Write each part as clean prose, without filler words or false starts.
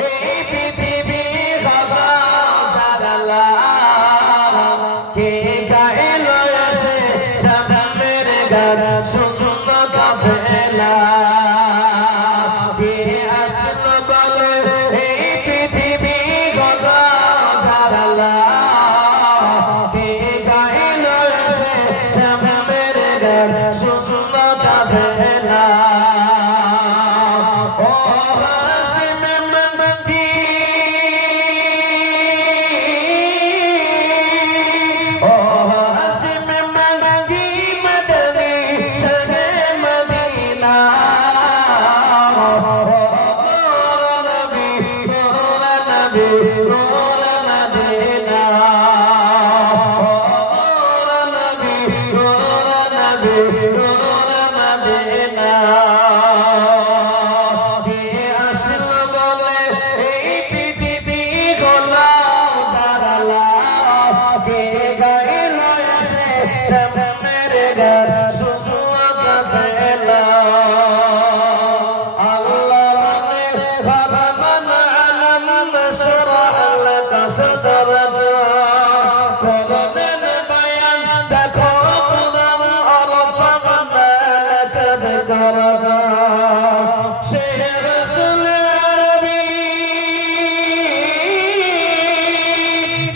এই পৃথিবী খোদা জালালা কে গাইলো এসে শামের গান শুনো কাফেলা কে আসলো বলে এই পৃথিবী খোদা জালালা কে গাইলো এসে শামের গান শুনো কাফেলা ও হাসিম মন্দি ও হাসিম মন্দি মদনী শশে মদিনা ও নবী নূর মদিনা ও নবী নূর মদিনা কে আসলো বলে এই পৃথিবী গোলাম জালালা কে গাইলো এসে শামের গান শুনো কাফেলা আল্লাহ নে ফারমান আলাম শরহ লাকা সদরক কোরআন বয়ান দেখো কোরআন আরফা মালাক দরক শের রাসূল আরবি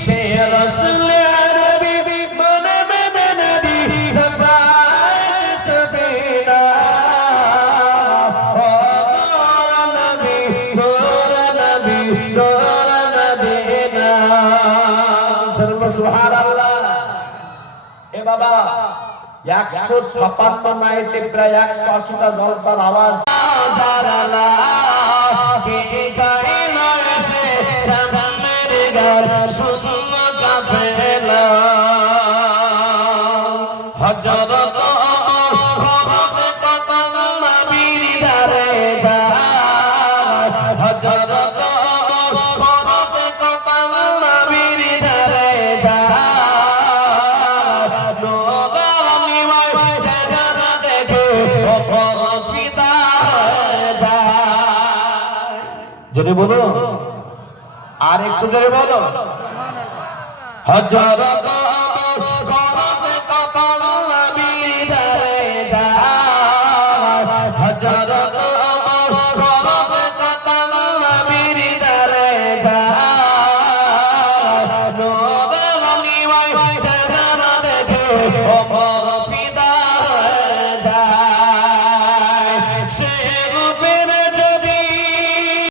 শের রাসূল আরবি মনে মনে নবী সফাত সফিনা ও নবী নূর মদিনা সুবহানাল্লাহ এ বাবা 156 নাইটে প্রায় 180টা জলসার আওয়াজ জালালা কে গাইলো এসে শামের গান শুনো কাফেলা হযরত হযরত কতল নবীর দারে যায় হযরত হযরত কতল নবীর দারে যায় নোদানি মাই জানা দেখে ওপর ফিদা যায় জোরে বলো আর একটু জোরে বলো হযরত হযরত